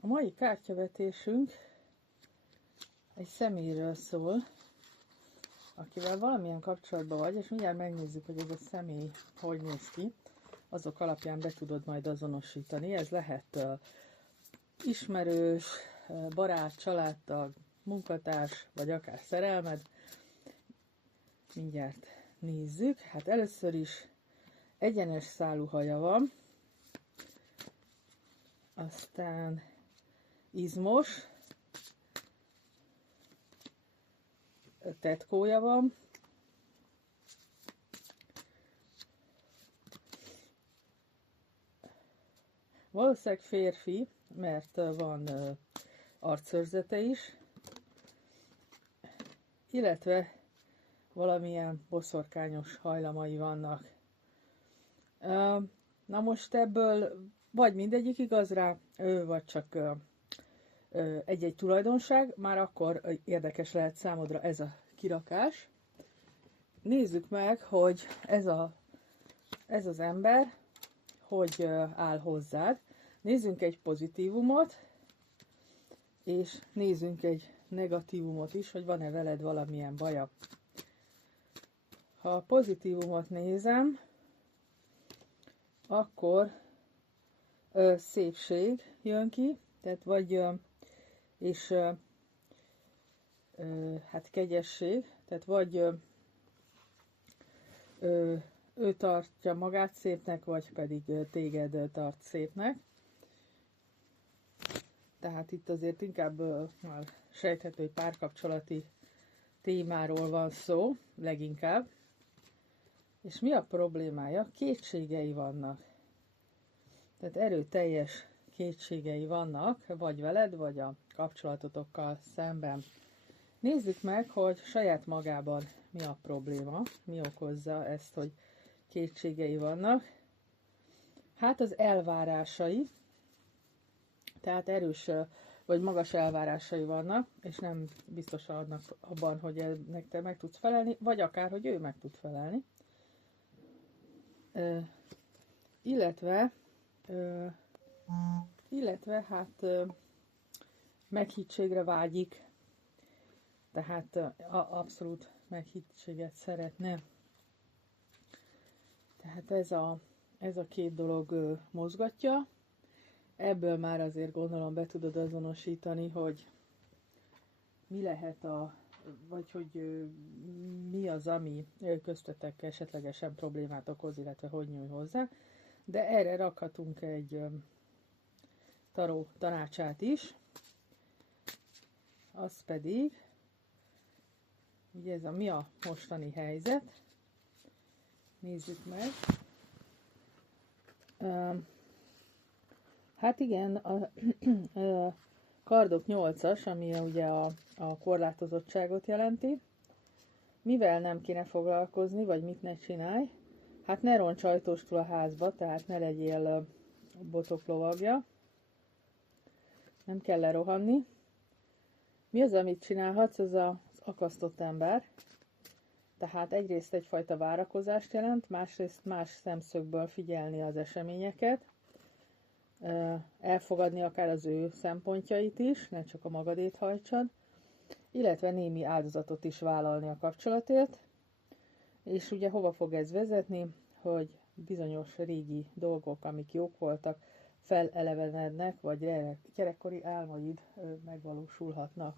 A mai kártyavetésünk egy személyről szól, akivel valamilyen kapcsolatban vagy, és mindjárt megnézzük, hogy ez a személy hogy néz ki. Azok alapján be tudod majd azonosítani. Ez lehet ismerős, barát, családtag, munkatárs, vagy akár szerelmed. Mindjárt nézzük. Hát először is egyenes szálú haja van, aztán izmos, tetkója van, valószínűleg férfi, mert van arcszőrzete is, illetve valamilyen boszorkányos hajlamai vannak. Na most ebből vagy mindegyik igaz rá, vagy csak egy-egy tulajdonság, már akkor érdekes lehet számodra ez a kirakás. Nézzük meg, hogy ez az ember hogy áll hozzád. Nézzünk egy pozitívumot, és nézzünk egy negatívumot is, hogy van-e veled valamilyen baja. Ha a pozitívumot nézem, akkor szépség jön ki, tehát vagy és hát kegyesség, tehát vagy ő tartja magát szépnek, vagy pedig téged tart szépnek. Tehát itt azért inkább már sejthető, hogy párkapcsolati témáról van szó, leginkább. És mi a problémája? Kétségei vannak. Tehát erőteljes kétségei vannak, vagy veled, vagy a kapcsolatotokkal szemben. Nézzük meg, hogy saját magában mi a probléma, mi okozza ezt, hogy kétségei vannak. Hát az elvárásai, tehát erős vagy magas elvárásai vannak, és nem biztos abban, hogy ennek te meg tudsz felelni, vagy akár, hogy ő meg tud felelni. Illetve hát meghittségre vágyik, tehát abszolút meghittséget szeretne. Tehát ez a két dolog mozgatja. Ebből már azért gondolom be tudod azonosítani, hogy mi lehet vagy hogy mi az, ami köztetek esetlegesen problémát okoz, illetve hogy nyúj hozzá. De erre rakhatunk egy taró tanácsát is. Az pedig, ugye ez mi a mostani helyzet. Nézzük meg. Hát igen, a kardok 8-as, ami ugye a korlátozottságot jelenti. Mivel nem kéne foglalkozni, vagy mit ne csinálj? Hát ne roncs ajtóstól a házba, tehát ne legyél botok lovagja. Nem kell lerohanni. Mi az, amit csinálhatsz? Ez az akasztott ember. Tehát egyrészt egyfajta várakozást jelent, másrészt más szemszögből figyelni az eseményeket, elfogadni akár az ő szempontjait is, ne csak a magadét hajtsad, illetve némi áldozatot is vállalni a kapcsolatért. És ugye hova fog ez vezetni, hogy bizonyos régi dolgok, amik jók voltak, felelevenednek, vagy gyerekkori álmaid megvalósulhatnak.